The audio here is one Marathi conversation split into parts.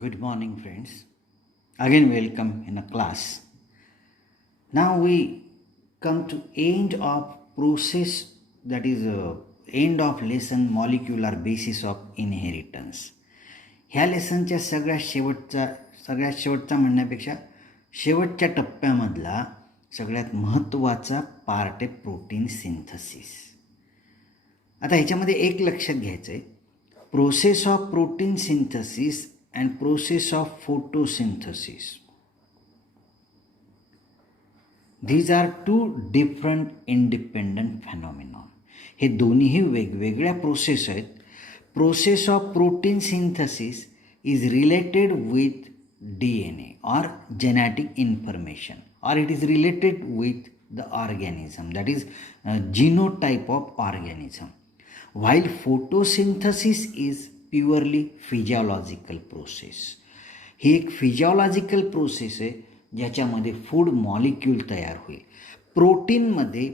Good morning, friends. Again, welcome in a class. Now we come to end of process, that is end of lesson molecular basis of inheritance. ह्या लेसनच्या सगळ्यात शेवटचा म्हणण्यापेक्षा शेवटच्या टप्प्यामधला सगळ्यात महत्त्वाचा पार्ट आहे प्रोटीन सिंथसिस. आता ह्याच्यामध्ये एक लक्षात घ्यायचं आहे, process of protein synthesis and process of photosynthesis. These are two different independent phenomena. हे दोन्हीही वेगवेगळ्या प्रोसेस आहेत. Process of protein synthesis is related with DNA or genetic information, or it is related with the organism, that is genotype of organism, while photosynthesis is purely physiological process. ही एक फिजिओलॉजिकल प्रोसेस आहे ज्याच्यामध्ये फूड मॉलिक्यूल तयार होईल.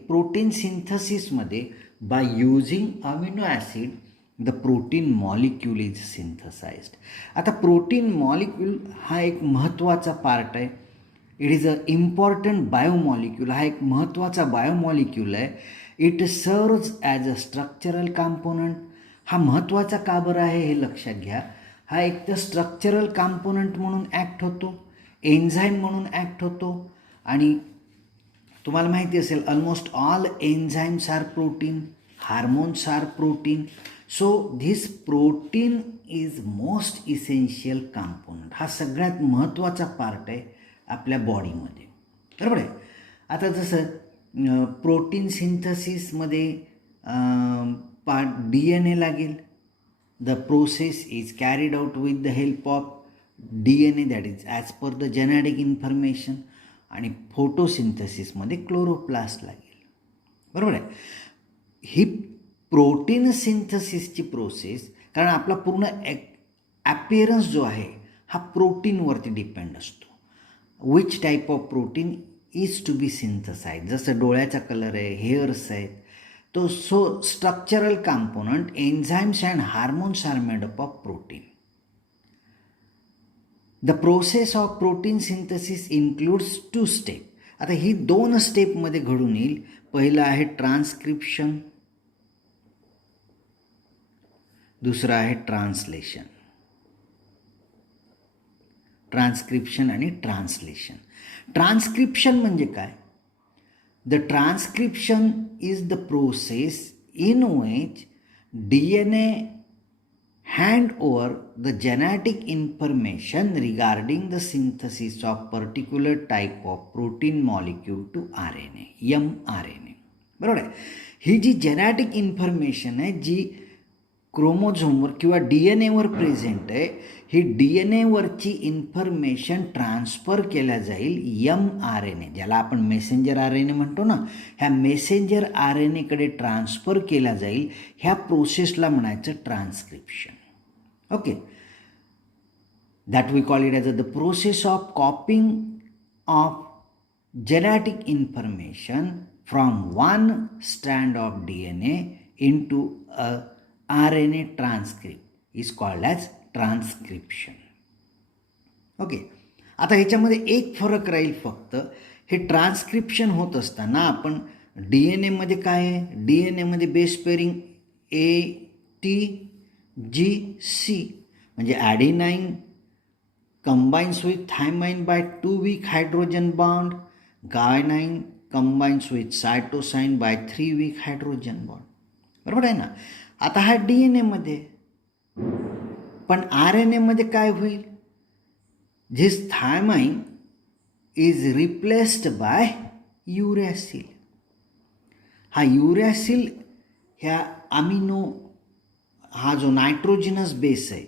प्रोटीन सिंथसिसमध्ये by using amino acid the protein molecule is synthesised. आता प्रोटीन मॉलिक्यूल हा एक महत्त्वाचा पार्ट आहे. It is a important biomolecule. हा एक महत्त्वाचा बायोमॉलिक्यूल आहे. It serves as a structural component. हा महत्त्वाचा का बरं आहे हे लक्षात घ्या. हा एक तर स्ट्रक्चरल कॉम्पोनंट म्हणून ॲक्ट होतो, एन्झाईम म्हणून ॲक्ट होतो, आणि तुम्हाला माहिती असेल almost all enzymes are protein, hormones are protein. So this protein is most essential component. हा सगळ्यात महत्त्वाचा पार्ट आहे आपल्या बॉडीमध्ये, बरोबर आहे. आता जसं प्रोटीन सिंथसिसमध्ये DNA लागेल. The process is carried out with the help of DNA, that is as per the genetic information. आणि फोटोसिंथसिसमध्ये क्लोरोप्लास्ट लागेल, बरोबर आहे. ही प्रोटीन सिंथसिसची प्रोसेस, कारण आपला पूर्ण ॲपिअरन्स जो आहे हा प्रोटीनवरती डिपेंड असतो. Which type of protein is to be synthesise. जसं डोळ्याचा कलर आहे, हेअर्स आहेत. तो so structural component, enzymes and hormones are made up of protein. The process of protein synthesis includes 2 step. आता ही 2 स्टेपमध्ये घडून येईल. पहिलं आहे ट्रान्सक्रिप्शन, दुसरं आहे ट्रान्सलेशन. ट्रान्सक्रिप्शन आणि ट्रान्सलेशन. ट्रान्सक्रिप्शन म्हणजे काय? The transcription is the process in which DNA hand over the genetic information regarding the synthesis of particular type of protein molecule to RNA, mRNA. बरोबर आहे. ही जी जेनेटिक इन्फॉर्मेशन आहे जी क्रोमोझोमवर किंवा DNAवर प्रेझेंट आहे, ही DNAवरची इन्फॉर्मेशन ट्रान्सफर केल्या जाईल mRNA, ज्याला आपण मेसेंजर RNA म्हणतो ना, ह्या मेसेंजर RNAकडे ट्रान्सफर केला जाईल. ह्या प्रोसेसला म्हणायचं transcription. Okay, that we call it as the process of copying of genetic information from one strand of DNA into a RNA transcript is called as transcription. Okay, आता ह्याच्यामध्ये एक फरक राहील फक्त. हे ट्रान्सक्रिप्शन होत असताना आपण DNAमध्ये काय आहे, DNAमध्ये बेस पेअरिंग ATGC म्हणजे adenine combines with thymine by 2 weak hydrogen bond, guanine combines with cytosine by 3 weak hydrogen bond, बरोबर आहे ना. आता हा DNAमध्ये, पण RNAमध्ये काय होईल? This thymine is replaced by uracil. हा युरॅसिल ह्या अमिनो, हा जो नायट्रोजिनस बेस आहे,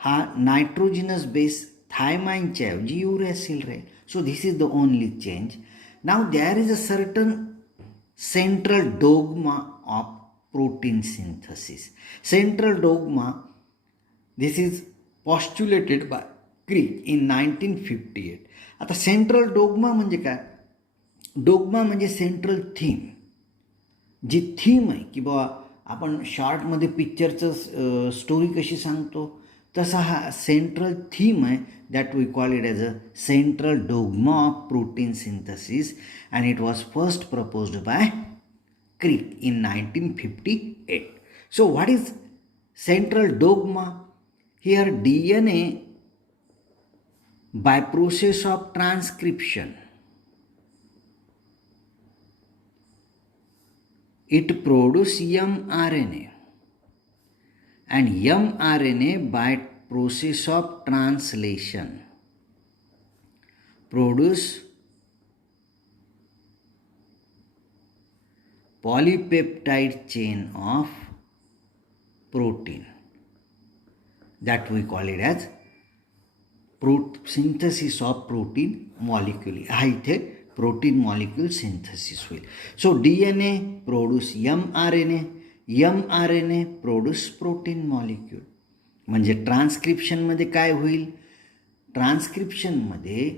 हा नायट्रोजिनस बेस थायमाइनच्या ऐवजी युरॅसिल राहील. So this is the only change. Now there is a certain central dogma of protein synthesis. Central dogma, this is postulated by Crick in 1958. आता सेंट्रल डोग्मा म्हणजे काय? डोग्मा म्हणजे सेंट्रल थीम. जी थीम आहे की बाबा आपण शॉर्टमध्ये पिक्चरचं स्टोरी कशी सांगतो तसा हा सेंट्रल थीम आहे that we call it as a central dogma of protein synthesis and it was first proposed by Crick in 1958. So what is central dogma? Here DNA by process of transcription it produce mRNA and mRNA by process of translation produce polypeptide chain of protein that we call it as synthesis of protein molecule. हा इथे प्रोटीन मॉलिक्यूल सिंथेसिस होईल. So DNA produce mRNA, mRNA produce protein molecule. म्हणजे ट्रान्स्क्रिप्शनमध्ये काय होईल? ट्रान्स्क्रिप्शनमध्ये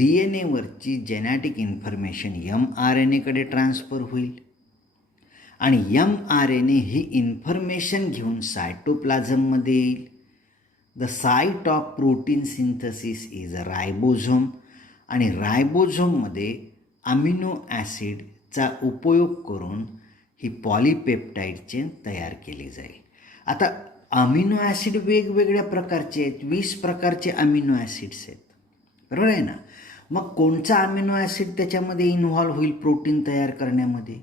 DNA वरची जेनेटिक इन्फॉर्मेशन mRNAकडे ट्रान्सफर होईल आणि mRNA ही इन्फॉर्मेशन घेऊन सायटोप्लाझममध्ये येईल. The site of protein synthesis is a ribosome आणि रायबोझोममध्ये अमिनो ॲसिडचा उपयोग करून ही पॉलीपेप्टाईड चेन तयार केली जाईल. आता अमिनो ॲसिड वेगवेगळ्या प्रकारचे आहेत, 20 प्रकारचे अमिनो ॲसिड्स आहेत, बरोबर आहे ना. मग कोणचा अमिनो ॲसिड त्याच्यामध्ये इन्व्हॉल्व होईल प्रोटीन तयार करण्यामध्ये?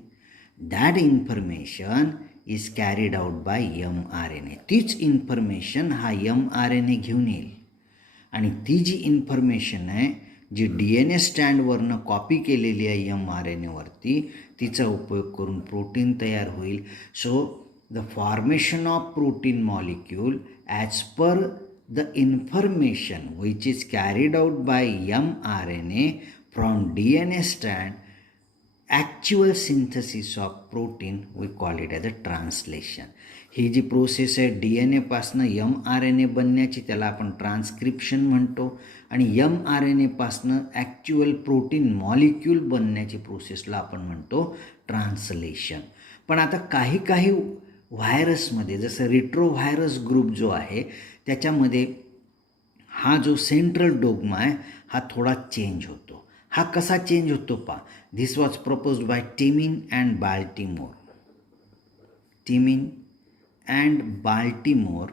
That information is carried out by mRNA. तीच इन्फॉर्मेशन हा mRNA घेऊन येईल आणि ती जी इन्फॉर्मेशन आहे जी DNA स्टँडवरनं कॉपी केलेली आहे mRNAवरती, तिचा उपयोग करून प्रोटीन तयार होईल. So the formation of protein molecule as per the information which is carried out by mRNA from DNA स्टँड, actual synthesis of protein we call it as a translation. ही जी प्रोसेस आहे DNAपासनं mRNA बनण्याची त्याला आपण ट्रान्स्क्रिप्शन म्हणतो आणि mRNAपासनं ॲक्च्युअल प्रोटीन मॉलिक्यूल बनण्याची प्रोसेसला आपण म्हणतो ट्रान्सलेशन. पण आता काही व्हायरसमध्ये जसं रिट्रोव्हायरस ग्रुप जो आहे त्याच्यामध्ये हा जो सेंट्रल डोग्मा आहे हा थोडा चेंज होतो. हा कसा चेंज होतो पहा. This was proposed by Temin and Baltimore. Temin and Baltimore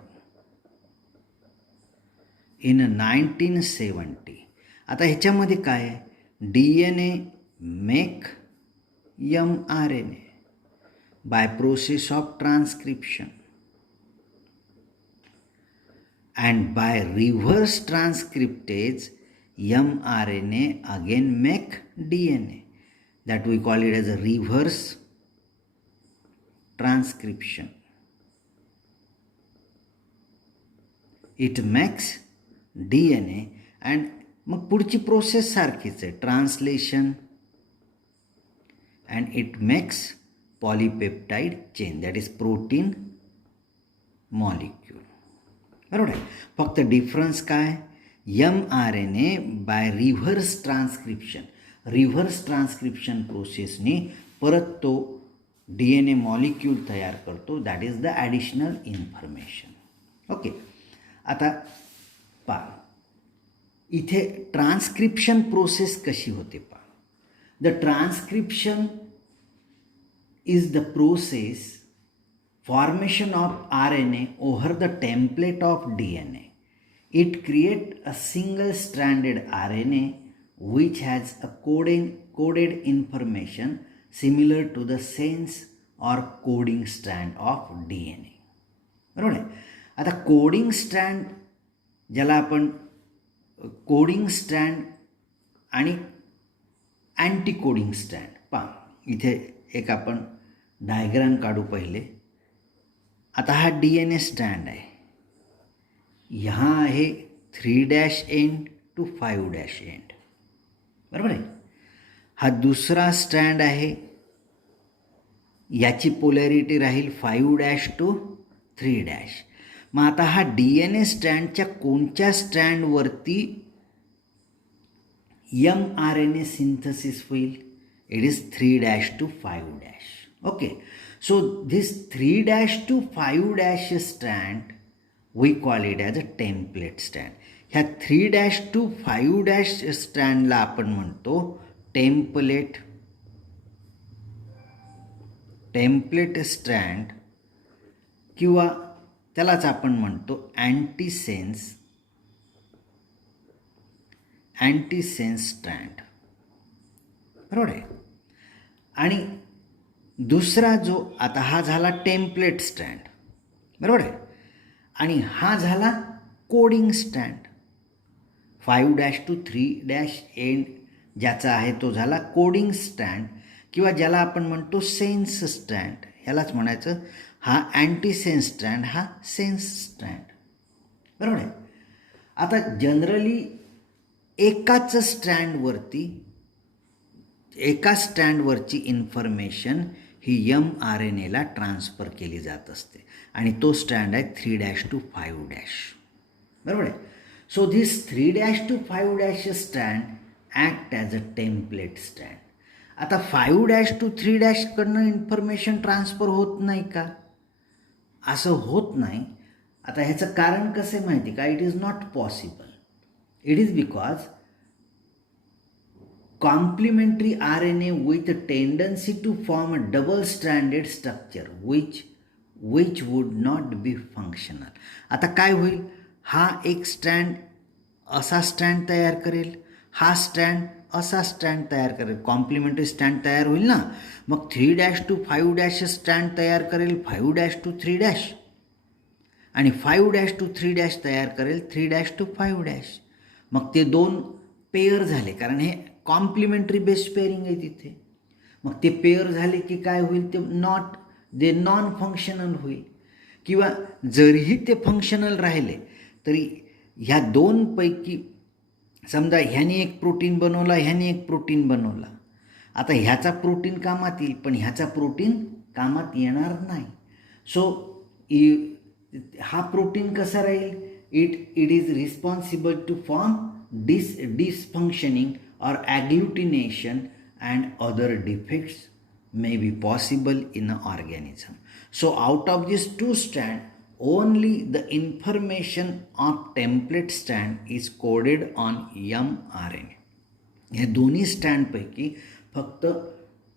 in 1970. आता ह्याच्यामध्ये काय आहे? DNA make mRNA by process of transcription and by reverse transcriptase mRNA again make DNA, that we call it as a reverse transcription. It makes DNA and मग पुढची प्रोसेस सारखीच आहे, translation, and it makes polypeptide chain, that is protein molecule. बरोबर आहे. फक्त डिफरन्स काय? mRNA बाय रिव्हर्स ट्रान्स्क्रिप्शन प्रोसेसने परत तो DNA मॉलिक्यूल तयार करतो. That is the additional information. Okay. आता पहा इथे ट्रान्स्क्रिप्शन प्रोसेस कशी होते पहा. The transcription is the process formation of RNA over the template of DNA. It creates a single stranded RNA which has a coded information similar to the sense or coding strand of DNA. बरोबर आहे. आता कोडिंग स्ट्रँड ज्याला आपण कोडिंग स्ट्रँड आणि अँटी कोडिंग स्ट्रँड पहा. इथे एक आपण डायग्राम काढू पहिले. आता हा DNA स्टँड आहे. यहाँ आहे 3' एंड टू 5' एंड, बरोबर आहे. हा दुसरा स्टँड आहे, याची पोलॅरिटी राहील 5' टू 3'. मग आता हा DNA स्टँडच्या कोणत्या स्टँडवरती mRNA सिंथसिस होईल? It is 3' to 5'. Okay. So this 3' to 5' strand we call it as a template स्टँड. ह्या 3' to 5' स्टँडला आपण म्हणतो टेम्पलेट स्टँड किंवा त्यालाच आपण म्हणतो अँटीसेन्स स्टँड. बरोबर आहे. आणि दुसरा जो आता हा झाला टेम्पलेट स्टँड, बरोबर आहे. आणि हा झाला कोडिंग स्टँड. 5' to 3' एंड ज्याचा आहे तो झाला कोडिंग स्टँड किंवा ज्याला आपण म्हणतो सेन्स स्टँड. ह्यालाच म्हणायचं हा अँटीसेन्स स्टँड, हा सेन्स स्टँड. बरोबर आहे. आता जनरली एका स्टँडवरची इन्फॉर्मेशन ही mRNAला ट्रान्सफर केली जात असते आणि तो स्टँड आहे 3' to 5'. बरोबर आहे. So this 3' to 5' stand act as a template stand. आता 5' to 3' कडनं इन्फॉर्मेशन ट्रान्सफर होत नाही का? असं होत नाही. आता ह्याचं कारण कसं आहे माहिती का? It is not possible. It is because complementary RNA with a tendency to form a double-stranded structure which would not be functional. आता काय होईल? हा एक स्टँड असा स्टँड तयार करेल, हा स्टँड असा स्टँड तयार करेल, कॉम्प्लिमेंटरी स्टँड तयार होईल ना. मग 3' to 5' स्टँड तयार करेल 5' to 3' आणि 5' to 3' तयार करेल 3' to 5'. मग ते दोन पेअर झाले, कारण हे कॉम्प्लिमेंटरी बेस पेअरिंग आहे तिथे. मग ते पेअर झाले की काय होईल? ते नॉन फंक्शनल होईल. किंवा जरीही ते फंक्शनल राहिले तरी ह्या दोनपैकी समजा ह्याने एक प्रोटीन बनवला, ह्याने एक प्रोटीन बनवला. आता ह्याचा प्रोटीन कामात येईल पण ह्याचा प्रोटीन कामात येणार नाही. सो हा प्रोटीन कसा राहील? It is responsible to form dysfunctioning or agglutination and other defects may be possible in an organism. So out of these two strands, only the information of template strand is coded on mRNA. हे दोन्ही स्टँडपैकी फक्त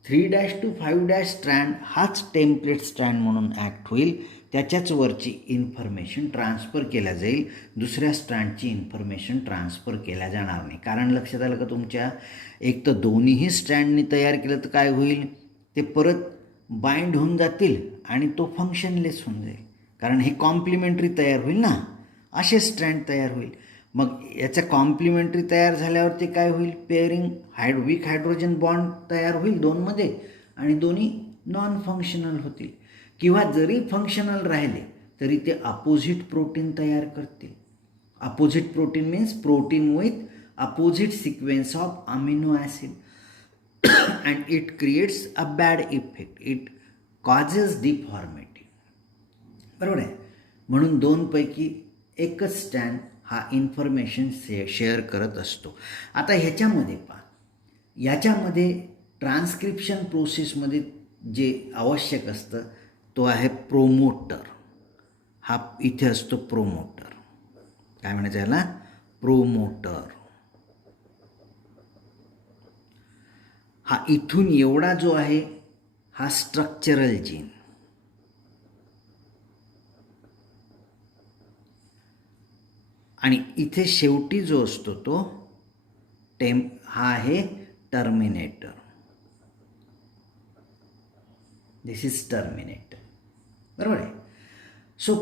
3' to 5' स्ट्रँड हाच टेम्पलेट स्ट्रँड म्हणून ॲक्ट होईल. त्याच्याच वरची इन्फॉर्मेशन ट्रान्सफर केल्या जाईल, दुसऱ्या स्ट्रँडची इन्फॉर्मेशन ट्रान्सफर केल्या जाणार नाही. कारण लक्षात आलं का तुमच्या? एक तर दोन्हीही स्ट्रँडनी तयार केलं तर काय होईल? ते परत बाइंड होऊन जातील आणि तो फंक्शनलेस होऊन जाईल, कारण हे कॉम्प्लिमेंटरी तयार होईल ना, असे स्ट्रँड तयार होईल. मग याचं कॉम्प्लिमेंटरी तयार झाल्यावरती काय होईल? पेअरिंग वीक हायड्रोजन बॉन्ड तयार होईल दोनमध्ये आणि दोन्ही नॉन फंक्शनल होतील. किंवा जरी फंक्शनल राहिले तरी ते अपोजिट प्रोटीन तयार करतील. Opposite protein means protein with opposite sequence of amino acid and it creates a bad effect. It causes deformity. बरोबर आहे. म्हणून दोनपैकी एकच स्टँड हा इन्फॉर्मेशन शेअर करत असतो. आता याच्यामध्ये ट्रान्स्क्रिप्शन प्रोसेसमध्ये जे आवश्यक असतं तो आहे प्रोमोटर. हा इथे असतो प्रोमोटर. काय म्हणायचं याला? प्रोमोटर. हा इथून एवढा जो आहे हा स्ट्रक्चरल जीन. आणि इथे शेवटी जो असतो तो हा आहे टर्मिनेटर. This is terminator. बरोबर आहे. So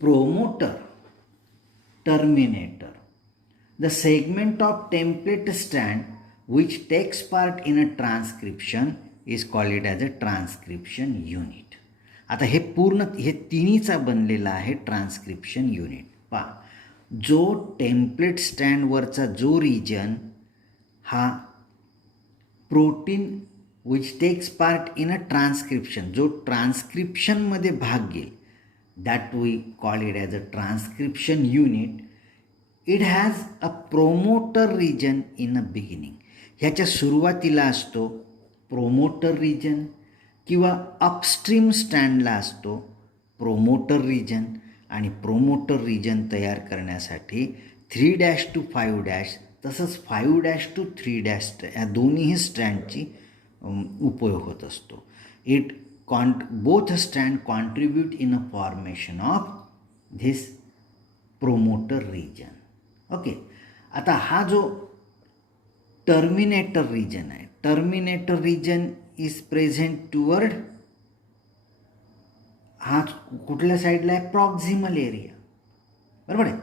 promoter, terminator, the segment of template stand which takes part in a transcription is called it as a transcription unit. आता हे तिन्हीचा बनलेला आहे ट्रान्स्क्रिप्शन युनिट. जो टेम्पलेट स्टँडवरचा जो रिजन हा protein which takes part in a transcription, जो ट्रान्स्क्रिप्शनमध्ये भाग घेईल, that we call it as a transcription unit. It has a promoter region in a beginning. ह्याच्या सुरुवातीला असतो प्रोमोटर रिजन किंवा अपस्ट्रीम स्टँडला असतो प्रोमोटर रिजन आणि प्रोमोटर रिजन तयार करण्यासाठी 3' to 5' तसंच 5' to 3' या दोन्हीही स्ट्रँडची उपयोग होत असतो. Both strand contribute in a formation of this promoter region. Okay, आता हा जो टर्मिनेटर रिजन आहे, terminator region is present toward, हा कुठल्या साईडला आहे, प्रॉक्झिमल एरिया, बरोबर आहे.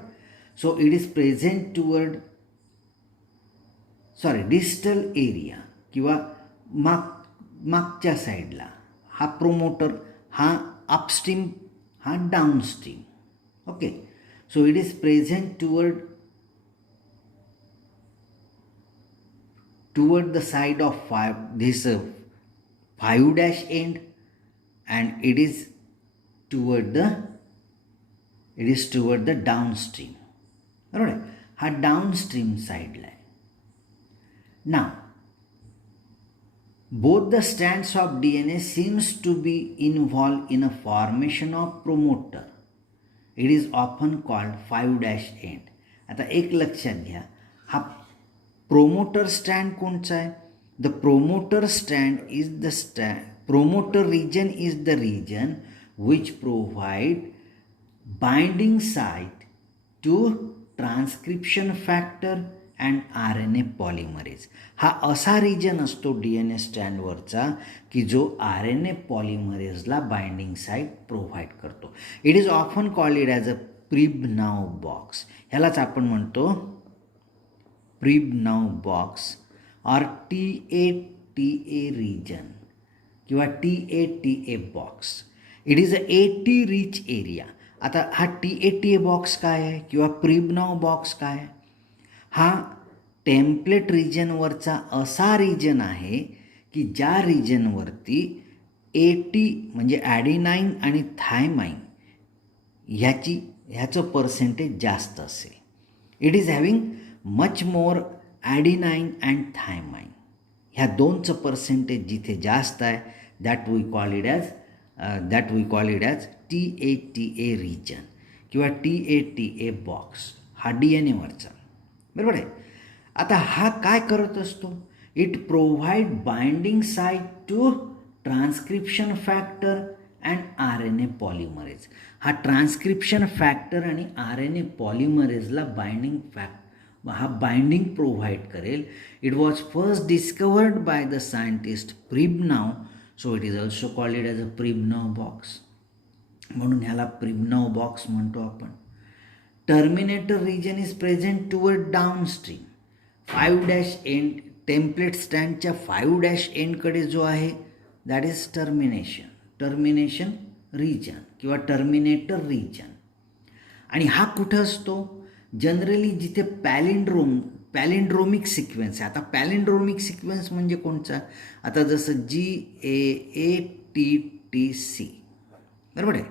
So it is present toward distal area किंवा मागच्या साईडला. हा प्रोमोटर, हा अपस्ट्रीम, हा downstream. Okay, so it is present toward the side of 5' end, and it is toward the downstream, बरोबर आहे. हा डाऊनस्ट्रीम साईडला आहे. नाव both the strands of DNA seems to be involved in a formation of promoter. It is often called 5' end. आता एक लक्षात घ्या, हा प्रोमोटर स्ट्रँड कोणचा आहे? The promoter strand is promoter region is the region which provide binding site to transcription factor and RNA polymerase. हा असा रिजन असतो DNA स्ट्रँडवरचा की जो RNA पॉलिमरेजला बाइंडिंग साईट प्रोव्हाइड करतो. It is often called as a Pribnow box. ह्यालाच आपण म्हणतो Pribnow box or TA region किंवा TA box. It is a AT rich area. आता हा TA बॉक्स काय आहे किंवा प्रिबनाव बॉक्स काय आहे? हा टेम्पलेट रिजनवरचा असा रिजन आहे की ज्या रिजनवरती AT म्हणजे ॲडिनाईन आणि थायमाईन ह्याचं पर्सेंटेज जास्त असेल. It is having much more adenine and thymine. ह्या दोनचं पर्सेंटेज जिथे जास्त आहे that we call it as TA region किंवा TA बॉक्स. हा DNAवरचा, बरोबर आहे. आता हा काय करत असतो? It provide binding site to transcription factor and RNA polymerase. हा ट्रान्सक्रिप्शन फॅक्टर आणि RNA पॉलिमरेजला बाइंडिंग प्रोव्हाइड करेल. It was first discovered by the scientist Pribnow, so it is also called it as a Pribnow box. म्हणून ह्याला प्रिबनाव बॉक्स म्हणतो आपण. Terminator region is present toward downstream. 5' end template स्टँडच्या 5' एंडकडे जो आहे दॅट इज टर्मिनेशन रिजन किंवा टर्मिनेटर रिजन. आणि हा कुठं असतो? जनरली जिथे पॅलिंड्रोमिक सिक्वेन्स आहे. आता पॅलिंड्रोमिक सिक्वेन्स म्हणजे कोणचा? आता जसं GAATTC, बरोबर आहे.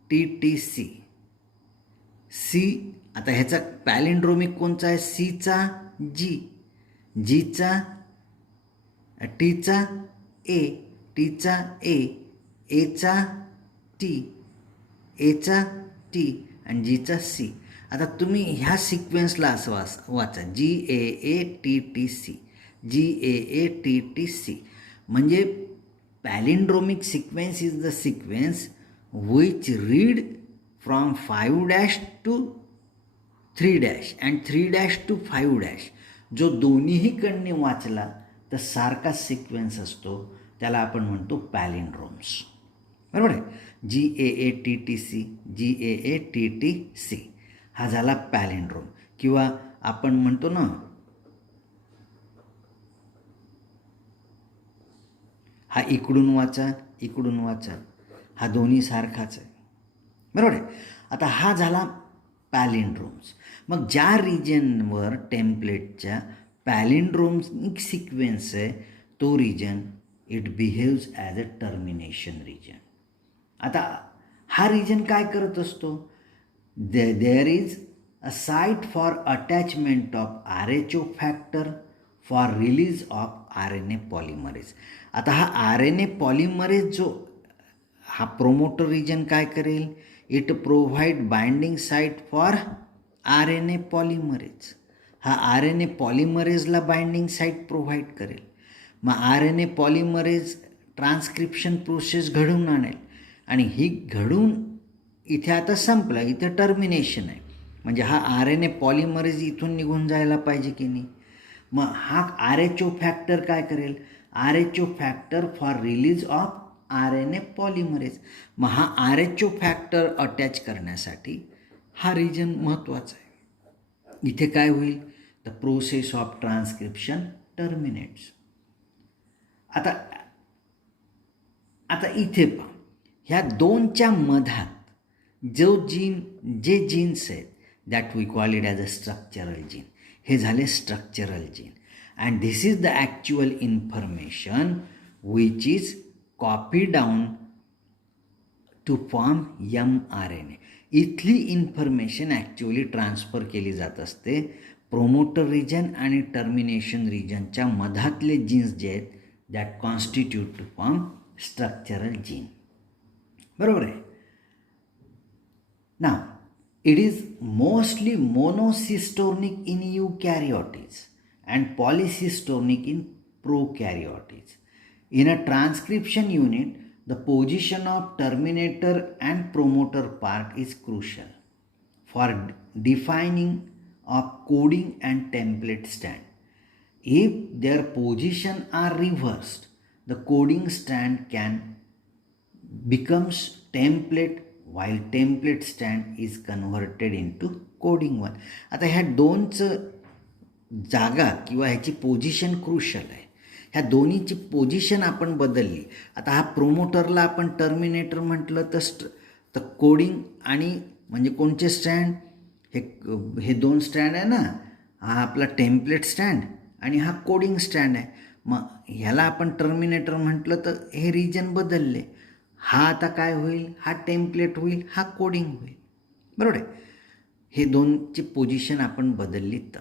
GAATTC C. आता ह्याचा पॅलिंड्रोमिक कोणचा आहे? Cचा G, Gचा Tचा A, Tचा A, Aचा T, Aचा T आणि Gचा C. आता तुम्ही ह्या सिक्वेन्सला असं वाचा GAATTC. म्हणजे palindromic sequence is the sequence which read from 5' to 3' and 3' to 5'. जो दोन्हीही कडने वाचला तर सारखा सिक्वेन्स असतो, त्याला आपण म्हणतो पॅलिंड्रोम्स, बरोबर आहे. GAATTC हा झाला पॅलिंड्रोम. किंवा आपण म्हणतो ना, हा इकडून वाचा, हा दोन्ही सारखाच आहे, बरोबर आहे. आता हा झाला पॅलिंड्रोम्स. मग ज्या रिजनवर टेम्पलेटच्या पॅलिंड्रोमिक सिक्वेन्स आहे तो region it behaves as a termination region. आता हा रिजन काय करत असतो? There is a site for attachment of RH factor for release of RNA polymerase. आता हा RNA पॉलिमरेज जो हा प्रोमोटर रिजन काय करेल, it provide binding site for RNA polymerase. हा RNA पॉलिमरेजला बाइंडिंग साईट प्रोव्हाइड करेल. मग RNA पॉलिमरेज ट्रान्स्क्रिप्शन प्रोसेस घडवून आणेल आणि ही घडून इथे आता संपलं, इथे टर्मिनेशन आहे. म्हणजे हा RNA पॉलिमरेज इथून निघून जायला पाहिजे की नाही. मग हा RH फॅक्टर काय करेल, RH factor for release of RNA polymerase. मग हा RH फॅक्टर अटॅच करण्यासाठी हा रिजन महत्त्वाचा आहे. इथे काय होईल, the process of transcription terminates. आता आता इथे पहा, ह्या दोनच्या मधात जे जीन्स आहेत that we call it as a structural gene, हे झाले structural gene. And this is the actual information which is copy down to form mRNA. इथली इन्फॉर्मेशन ॲक्च्युअली ट्रान्सफर केली जात असते प्रोमोटर रिजन आणि टर्मिनेशन रिजनच्या मधातले जीन्स जे आहेत that constitute to form structural gene. बरोबर आहे. Now it is mostly monocistronic in eukaryotes and polycistronic in prokaryotes. In a transcription unit the position of terminator and promoter part is crucial for defining of coding and template stand. If their position are reversed, the coding stand can becomes template while template stand is converted into coding one. आता ह्या दोनचं जागा किंवा ह्याची पोझिशन क्रुशल आहे. ह्या दोन्हीची पोझिशन आपण बदलली. आता हा प्रोमोटरला आपण टर्मिनेटर म्हटलं तर कोडिंग आणि म्हणजे कोणचे स्टँड, हे दोन स्टँड आहे ना, हा आपला टेम्पलेट स्टँड आणि हा कोडिंग स्टँड आहे. मग ह्याला आपण टर्मिनेटर म्हटलं तर हे रिजन बदलले. हा आता काय होईल, हा टेम्पलेट होईल, हा कोडिंग होईल. बरोबर आहे. हे दोनची पोझिशन आपण बदलली तर.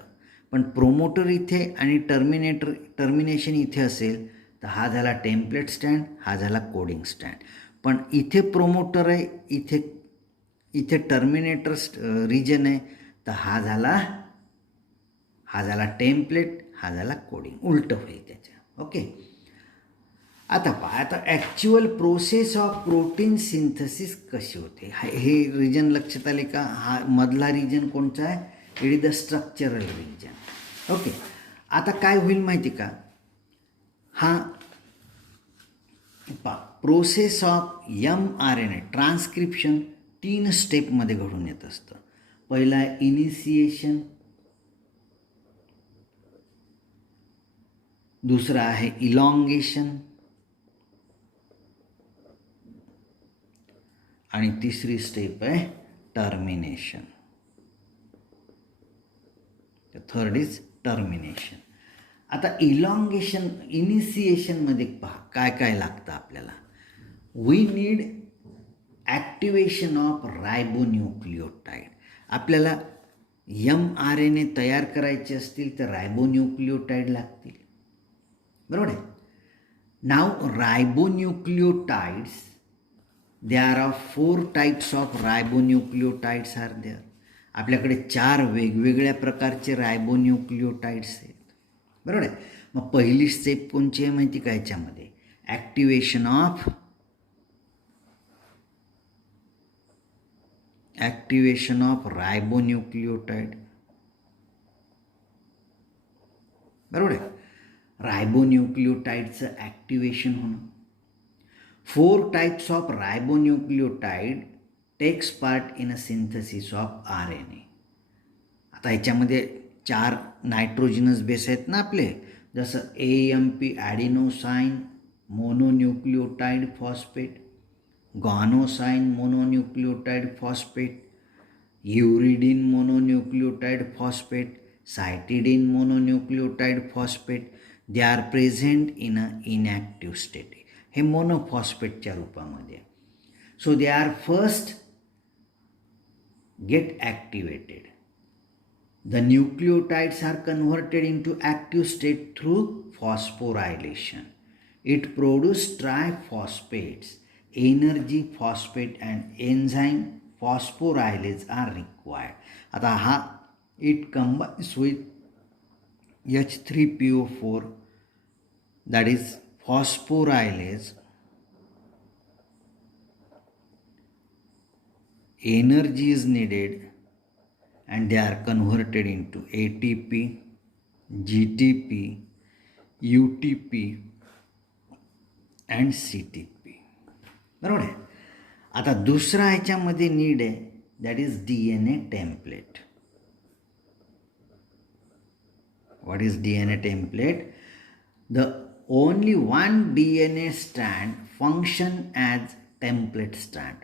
पण प्रोमोटर इथे आणि टर्मिनेशन इथे असेल तर हा झाला टेम्पलेट स्टँड, हा झाला कोडिंग स्टँड. पण इथे प्रोमोटर आहे, इथे टर्मिनेटर रिजन आहे, तर हा झाला टेम्पलेट, हा झाला कोडिंग, उलटं होईल त्याच्या. ओके. आता पहा, आता actual process of protein synthesis कशी होते, हे रिजन लक्षात आले का. हा मधला रिजन कोणता आहे, it is the structural region. Okay. आता काय होईल माहिती का, हा प्रोसेस ऑफ mRNA ट्रान्स्क्रिप्शन 3 स्टेपमध्ये घडून येत असतं. पहिला आहे इनिशिएशन, दुसरा आहे इलॉंगेशन आणि तिसरी स्टेप आहे टर्मिनेशन. Third is termination. आता इनिशिएशनमध्ये पहा काय काय लागतं आपल्याला. We need activation of ribonucleotide. आपल्याला mRNA तयार करायचे असतील तर रायबोन्यूक्लियोटाईड लागतील. बरोबर आहे. नाव रायबोन्यूक्लियोटाइड्स, there are 4 types of ribonucleotides are there. आपल्याकडे 4 वेगवेगळ्या प्रकारचे रायबोन्यूक्लियोटाइड्स आहेत. बरोबर आहे. मग पहिली स्टेप कोणची आहे माहिती का याच्यामध्ये, ॲक्टिवेशन ऑफ रायबोन्यूक्लियोटाइड. बरोबर आहे. रायबोन्यूक्लियोटाइडचं ॲक्टिवेशन होणं. 4 types of ribonucleotide takes part in a synthesis of RNA. आता ह्याच्यामध्ये 4 नायट्रोजिनस बेस आहेत ना आपले, जसं AMP adenosine mononucleotide phosphate, guanosine mononucleotide phosphate, uridine mononucleotide phosphate, cytidine mononucleotide phosphate. They are present in a inactive state. हे मोनोफॉस्फेटच्या रूपामध्ये. So they are first get activated. The nucleotides are converted into active state through phosphorylation. It produce triphosphates energy phosphate and enzyme phosphorylase are required. आता हा it combines with H3PO4, that is phosphorylase. Energy is needed and they are converted into ATP, GTP, UTP and CTP. बरोबर आहे. आता दुसरा ह्याच्यामध्ये नीड आहे, that is DNA template. What is DNA template? The only one DNA strand function as template strand.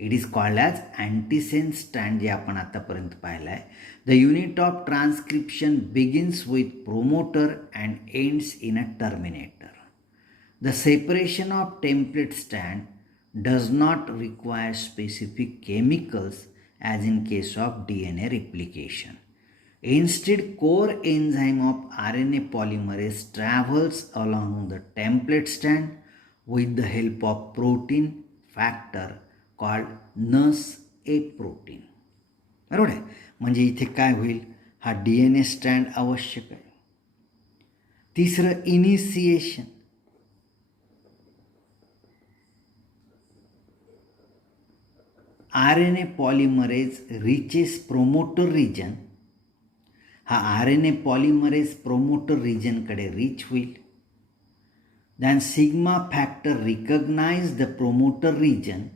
It is called as antisense strand, जे आपण आतापर्यंत पाहिलं आहे. The unit of transcription begins with promoter and ends in a terminator. The separation of template strand does not require specific chemicals as in case of DNA replication. Instead, core enzyme of RNA polymerase travels along the template strand with the help of protein factor called NUS-A protein. बरोबर आहे. म्हणजे इथे काय होईल, हा DNA स्ट्रँड आवश्यक आहे. तिसरं initiation. RNA polymerase reaches promoter region. हा RNA polymerase promoter region कडे reach होईल. Then sigma factor recognize the promoter region.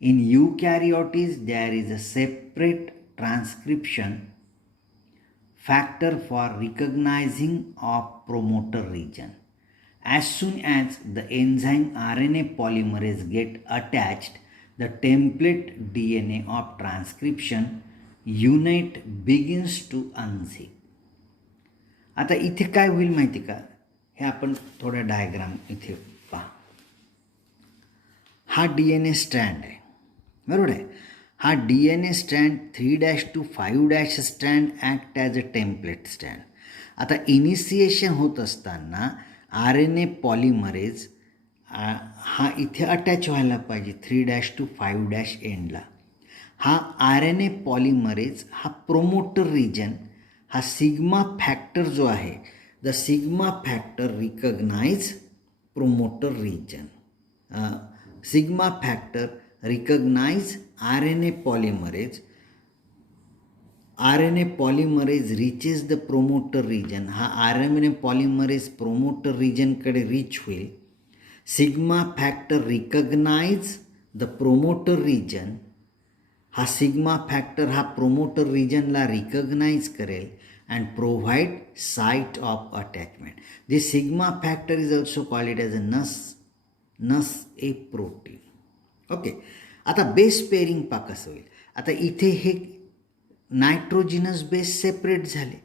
In eukaryotes there is a separate transcription factor for recognizing of promoter region. As soon as the enzyme RNA polymerase get attached, the template DNA of transcription unit begins to unzip. आता इथे काय होईल माहिती का, हे आपण थोडा डायग्राम इथे पहा. हा DNA स्ट्रँड आहे, बरोबर आहे. हा DNA strand 3' to 5' strand act as a template strand. आता इनिशिएशन होत असताना RNA पॉलिमरेज हा इथे अटॅच व्हायला पाहिजे 3' to 5' एंडला. हा RNA पॉलिमरेज हा प्रोमोटर रिजन, हा सिग्मा फॅक्टर जो आहे, the sigma factor recognise promoter region. Sigma factor recognise RNA polymerase. RNA polymerase reaches the promoter region. हा RNA polymerase promoter region कडे reach होईल. Sigma factor recognize the promoter region. हा सिग्मा फॅक्टर हा प्रोमोटर रिजनला रिकग्नाइज करेल and provide site of attachment. This sigma factor is also called as a NUS-A protein. Okay. आता बेस पेअरिंग पा कसं होईल. आता इथे हे नायट्रोजिनस बेस सेपरेट झाले.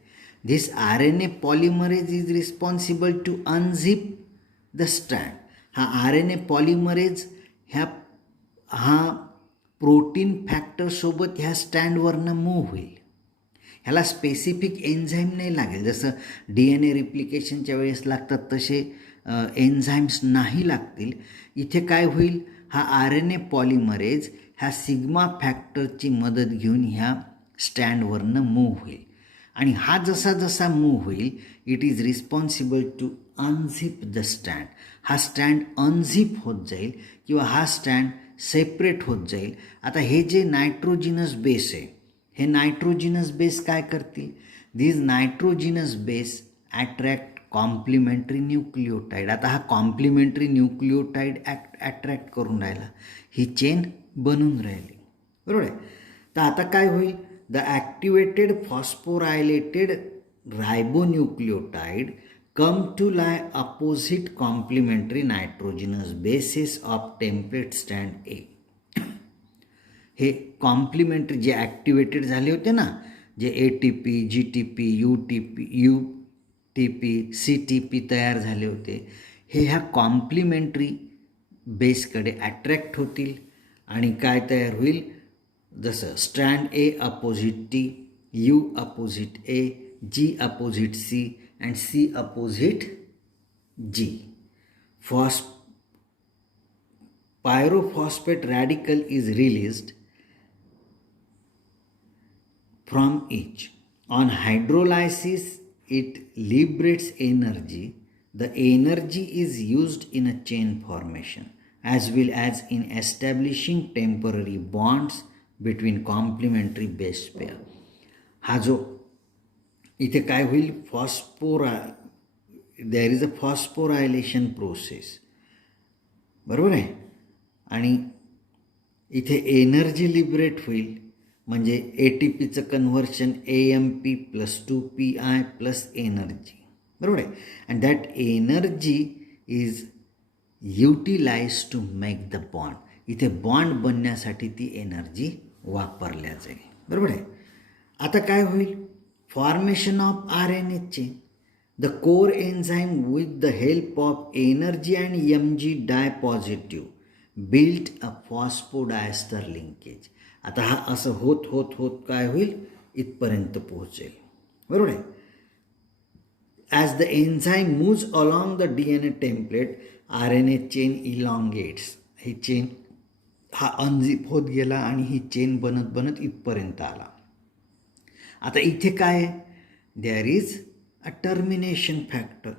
This RNA polymerase is responsible to unzip the strand. हा RNA पॉलिमरेज हा प्रोटीन फॅक्टरसोबत ह्या स्टँडवरनं मूव्ह होईल. ह्याला स्पेसिफिक एन्झाईम नाही लागेल. जसं DNA रिप्लिकेशनच्या वेळेस लागतात तसे एन्झाईम्स नाही लागतील. इथे काय होईल, हा RNA पॉलिमरेज ह्या सिग्मा फॅक्टरची मदत घेऊन ह्या स्टँडवरनं मूव्ह होईल. आणि हा जसा जसा मूव्ह होईल, it is responsible to unzip the स्टँड. हा स्टँड अनझिप होत जाईल किंवा हा स्टँड सेपरेट होत जाईल. आता हे जे नायट्रोजिनस बेस आहे, हे नायट्रोजिनस बेस काय करतील, दिस नायट्रोजिनस बेस अट्रॅक्ट कॉम्प्लिमेंटरी न्यूक्लिओटाईड. आता हा कॉम्प्लिमेंटरी न्यूक्लिओटाईड अट्रॅक्ट करून राहिला, ही चेन बनून राहिली, बरोबर आहे. तर आता काय होईल, the activated phosphorylated ribonucleotide come to lie opposite complementary nitrogenous bases of template strand A. हे कॉम्प्लिमेंटरी जे ॲक्टिवेटेड झाले होते ना, जे ATP, GTP, UTP, CTP तयार झाले होते, हे ह्या कॉम्प्लिमेंटरी बेसकडे अट्रॅक्ट होतील आणि काय तयार होईल, जसं strand A opposite T, U opposite A, G opposite C and C opposite G. pyrophosphate radical is released from each. On hydrolysis, it liberates energy. The energy is used in a chain formation as well as in establishing temporary bonds between complementary base pair. हा जो इथे काय होईल, there is a phosphorylation process, बरोबर आहे. आणि इथे एनर्जी लिबरेट होईल, म्हणजे ATPचं conversion AMP plus 2PI plus energy, बरोबर आहे. And that energy is utilise to make the bond. इथे बॉन्ड बनण्यासाठी ती एनर्जी वापरल्या जाईल, बरोबर आहे. आता काय होईल, formation of RNA chain. The core enzyme with the help of energy and Mg di positive built a phosphodiester linkage. आता हा असं होत होत होत काय होईल, इथपर्यंत पोहोचेल, बरोबर आहे. As the enzyme moves along the DNA template, RNA chain elongates. ही चेन हा अनझिप होत गेला आणि ही चेन बनत बनत इथपर्यंत आला. आता इथे काय आहे, there is a termination factor.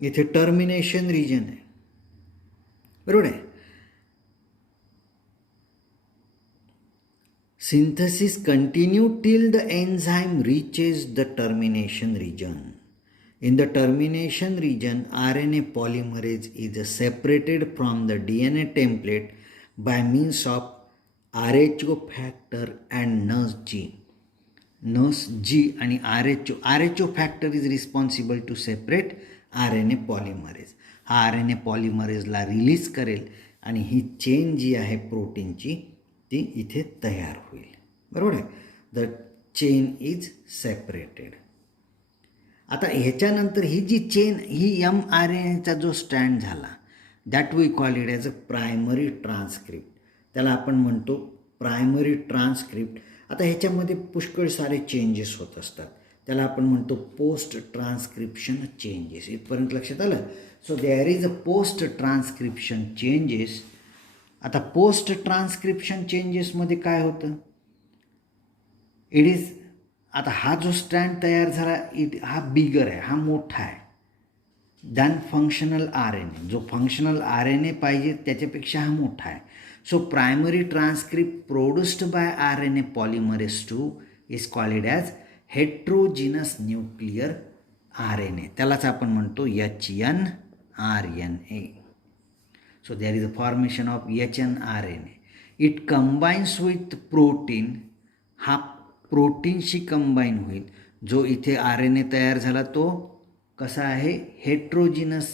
इथे टर्मिनेशन रिजन आहे, बरोबर आहे. Synthesis continue till the enzyme reaches the termination region. In the termination region, RNA polymerase is separated from the DNA template by means of RH factor and NUSG. NUSG and RH factor is responsible to separate RNA polymerase. हा RNA polymerase रिलीज करेल आणि ही चेन जी आहे प्रोटीनची ती इथे तयार होईल, बरोबर आहे. The chain is separated. आता ह्याच्यानंतर ही जी चेन, ही mRNAचा जो स्टँड झाला, that we call it as a primary transcript. त्याला आपण म्हणतो प्रायमरी ट्रान्सक्रिप्ट. आता ह्याच्यामध्ये पुष्कळ सारे चेंजेस होत असतात, त्याला आपण म्हणतो पोस्ट ट्रान्सक्रिप्शन चेंजेस. इथपर्यंत लक्षात आलं. So there is a post transcription changes. आता पोस्ट ट्रान्सक्रिप्शन चेंजेसमध्ये काय होतं, इट इज, आता हा जो स्टँड तयार झाला हा बिगर आहे, हा मोठा आहे दॅन फंक्शनल RNA. जो फंक्शनल RNA पाहिजे त्याच्यापेक्षा हा मोठा आहे. So primary transcript produced by RNA polymerase 2 is called as heterogeneous nuclear RNA. त्यालाच आपण म्हणतो HNRNA. So there is a formation of HNRNA. It combines with protein. हा प्रोटीनशी कंबाईन होईल. जो इथे RNA तयार झाला तो कसा आहे, हेट्रोजिनस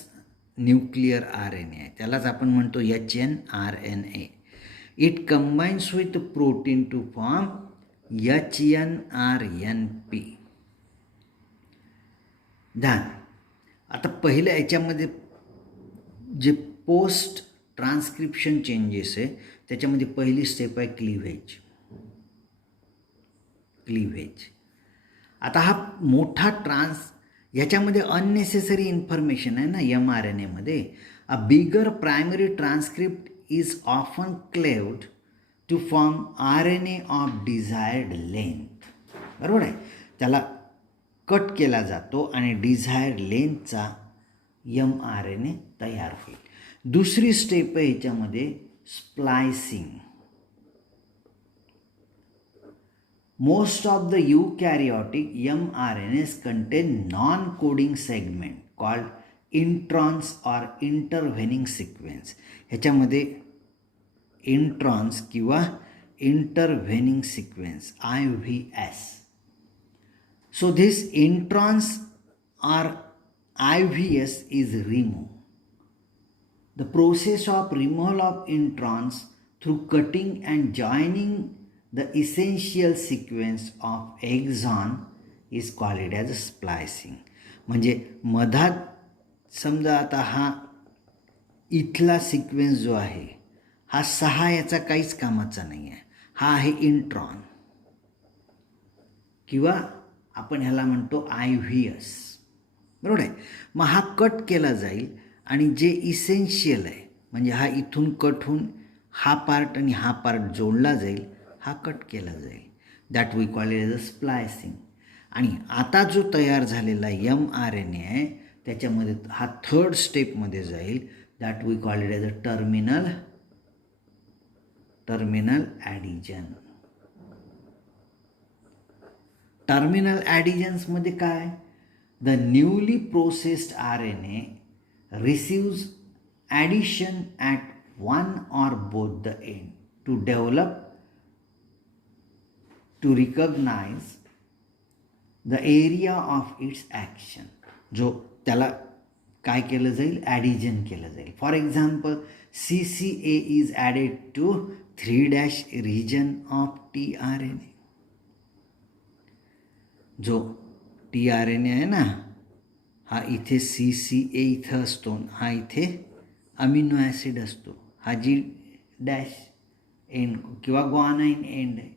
न्यूक्लियर RNA आहे, त्यालाच आपण म्हणतो HNRNA. It combines with protein to form HNRNP. आता पहिल्या याच्यामध्ये जे पोस्ट ट्रान्सक्रिप्शन चेंजेस आहे त्याच्यामध्ये पहिली स्टेप आहे क्लीव्हेज. आता हा मोठा ह्याच्यामध्ये अननेसेसरी इन्फॉर्मेशन आहे ना mRNAमध्ये. A bigger primary transcript is often cleaved to form RNA of desired length, बरोबर आहे. त्याला कट केला जातो आणि डिझायर्ड लेंथचा mRNA तयार होईल. दुसरी स्टेप आहे ह्याच्यामध्ये splicing. Most of the eukaryotic mRNAs contain non-coding segment called introns or intervening sequence. ह्याच्यामध्ये इंट्रॉन्स किंवा intervening sequence IVS. So this introns or IVS is removed. The process of removal of introns through cutting and joining the essential sequence of exon is called as splicing. म्हणजे मधात समजा आता हा इथला सिक्वेन्स जो आहे हा 6 याचा काहीच कामाचा नाही आहे, हा आहे इंट्रॉन किंवा आपण ह्याला म्हणतो IVS, बरोबर आहे. मग हा कट केला जाईल आणि जे इसेन्शियल आहे म्हणजे हा इथून कट होऊन हा पार्ट आणि हा पार्ट जोडला जाईल, हा कट केला जाईल. That we call it as a splicing. आणि आता जो तयार झालेला mRNA आहे त्याच्यामध्ये हा थर्ड स्टेपमध्ये जाईल. That we call it as a terminal addition. Terminal ॲडिजन्समध्ये काय, the newly processed RNA receives addition at one or both the end to recognize the area of its action. जो त्याला काय केलं जाईल, ॲडिजन केलं जाईल. For example CCA is added to 3' region of tRNA. जो tRNA आहे ना, हा इथे CCA इथं असतो, हा इथे अमिनो ॲसिड असतो, हा G' एंड किंवा ग्वानाइन एंड आहे.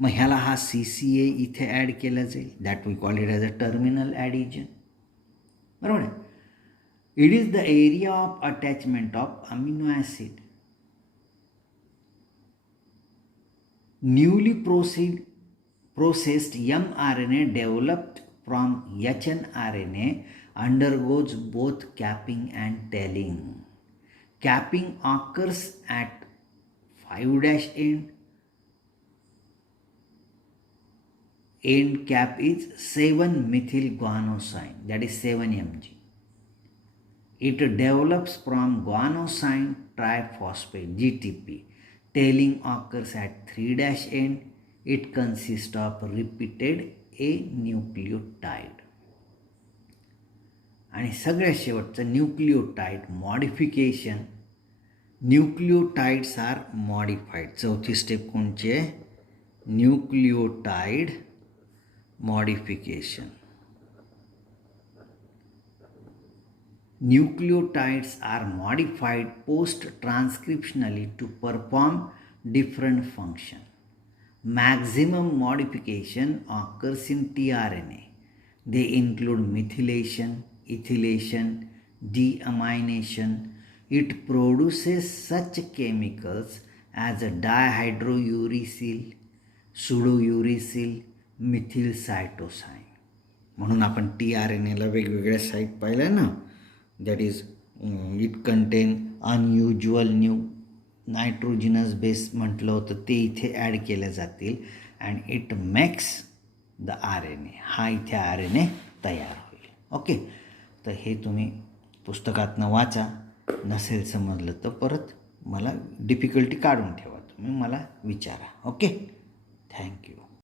मग ह्याला हा CCA इथे ॲड केला जाईल. That we call it as a terminal addition. बरोबर आहे. It is the area of attachment of amino acid. Newly processed mRNA developed from hnRNA undergoes both capping and tailing. Capping occurs at 5' end. End cap is 7-methylguanosine, that is 7-mg. It develops from guanosine triphosphate GTP. Tailing occurs at 3' end. It consists of repeated anucleotide. आणि सगळ्यात शेवटचं nucleotide modification. Nucleotides are modified. चौथी स्टेप कोणची आहे, nucleotide modification. Nucleotides are modified post-transcriptionally to perform different functions. Maximum modification occurs in tRNA. They include methylation, ethylation, deamination. It produces such chemicals as a dihydrouracil, pseudouracil, methylcytosine. म्हणून आपण tRNAला वेगवेगळ्या साईट पाहिल्या ना. That is, it contain unusual new nitrogenous base म्हटलं होतं, ते इथे ॲड केले जातील and it makes the RNA. हा इथे RNA तयार होईल. ओके, तर हे तुम्ही पुस्तकातनं वाचा. नसेल समजलं तर परत मला डिफिकल्टी काढून ठेवा, तुम्ही मला विचारा. Okay, thank you.